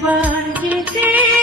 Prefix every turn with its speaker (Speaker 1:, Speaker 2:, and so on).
Speaker 1: Bargeter.